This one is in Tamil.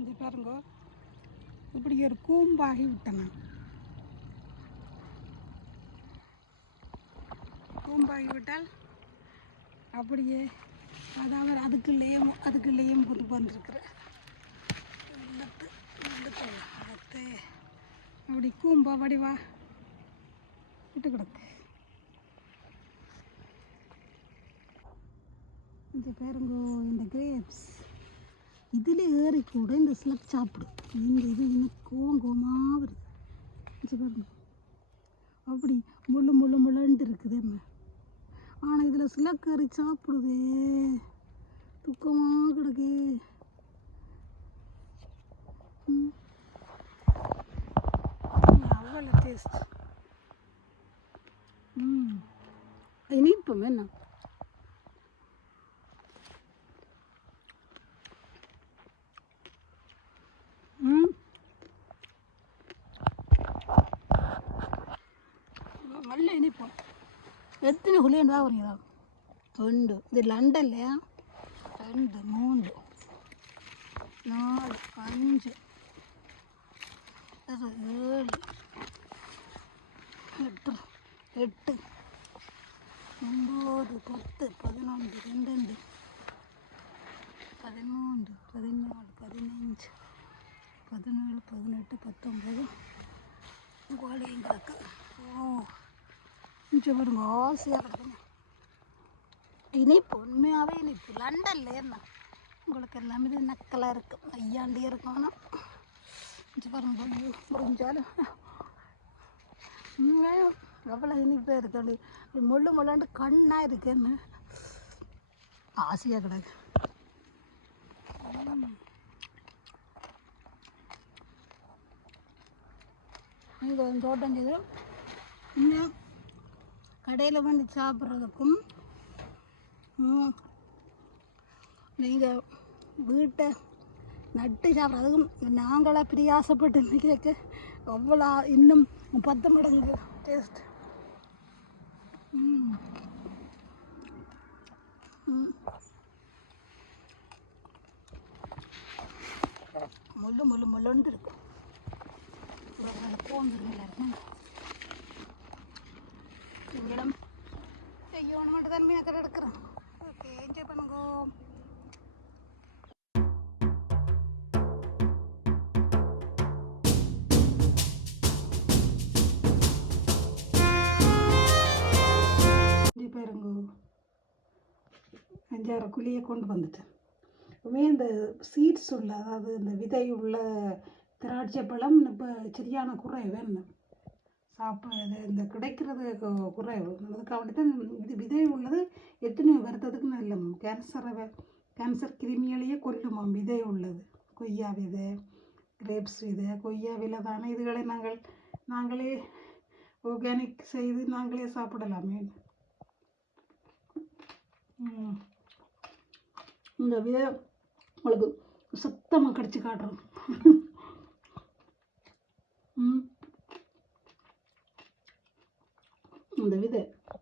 இந்த பாருங்க. இப்படி ஒரு கூம்பாகி விட்டேன். நான் கூம்பாகி விட்டால் அப்படியே அதாவது அதுக்கு அதுக்குள்ளேயும் அதுக்கு வந்துருக்குறேன் இழுத்து இழுத்து அப்படி கூம்பா வடிவா விட்டு கிடக்கு. இந்த பேருங்கோ இந்த கிரேப்ஸ் இதில் ஏறி கூட இந்த ஸ்லக் சாப்பிடும் இந்த இது இன்னும் கோவம் கோவமாக வருது. பாருங்க. அப்படி முள்ளு முள்ளு முள்ளுன்ட்டு இருக்குது அம்மா. ஆனால் இதில் ஸ்லக் ஏறி சாப்பிடுதே. துக்கமாக கிடக்கு. அவ்வளோ டேஸ்ட் ம். இனிப்பு என்ன ம் நல்ல இனிப்பு எத்தனை ஹுலியன் வாங்குறீங்க ரெண்டு இது லண்டன்லையா ரெண்டு மூன்று நாலு அஞ்சு ஏழு எட்டு எட்டு ஒம்பது பத்து பதினொன்று பன்னெண்டு பதிமூன்று பதினாலு பதினஞ்சு பதினேழு பதினெட்டு பத்தொம்பது கோழியும் கிடக்கு ஓ இங்கே பாருங்க ஆசையாக கிடக்குங்க இனிப்பு உண்மையாகவே இனிப்பு லண்டனில் என்ன? உங்களுக்கு எல்லாமே நக்கலாக இருக்கும் ஐயாண்டி இருக்கணும் ஆனால் பாருங்க ஐயோ, முடிஞ்சாலும் உண்மையாக எவ்வளோ இனிப்பாக இருக்கு முள்ளு முள்ளாண்டு கண்ணாக இருக்குன்னு. ஆசையாக கிடக்கு. இங்கே தோட்டம் செய்து இன்னும் கடையில் வந்து சாப்பிட்றதுக்கும் நீங்கள் வீட்டை நட்டு சாப்பிட்றதுக்கும் நாங்களாக பிரியாசப்பட்டு இருந்து கேட்க அவ்வளோ இன்னும் பத்து மடங்கு டேஸ்ட் முள்ளு முள்ளு முள்ளுன்ட்டு இருக்கும் போந்துருங்க எல்லாருக்கும். மட்டும் தான் மீனக்கரை எடுக்கிறேன். ஓகே என்ஜாய் பண்ணுங்க. அஞ்சாறு குழியை கொண்டு வந்துட்டேன். எப்பவுமே இந்த சீட்ஸ் உள்ள அதாவது இந்த விதை உள்ள திராட்சை பழம் இப்போ சரியான குறை வேணும். சாப்பிட இந்த கிடைக்கிறது குறைவு. அதுக்காக தான் இது விதை உள்ளது எத்தனையோ வருத்தத்துக்கு நல்ல கேன்சரை கேன்சர் கிருமிகளையே கொல்லுமாம் விதை உள்ளது. கொய்யா விதை கிரேப்ஸ் விதை கொய்யா விலை தானே இதுகளை நாங்கள் நாங்களே ஆர்கானிக் செய்து நாங்களே சாப்பிடலாமே. இந்த விதை உங்களுக்கு சுத்தமாக கடிச்சு காட்டுறோம். ம். இந்த விதை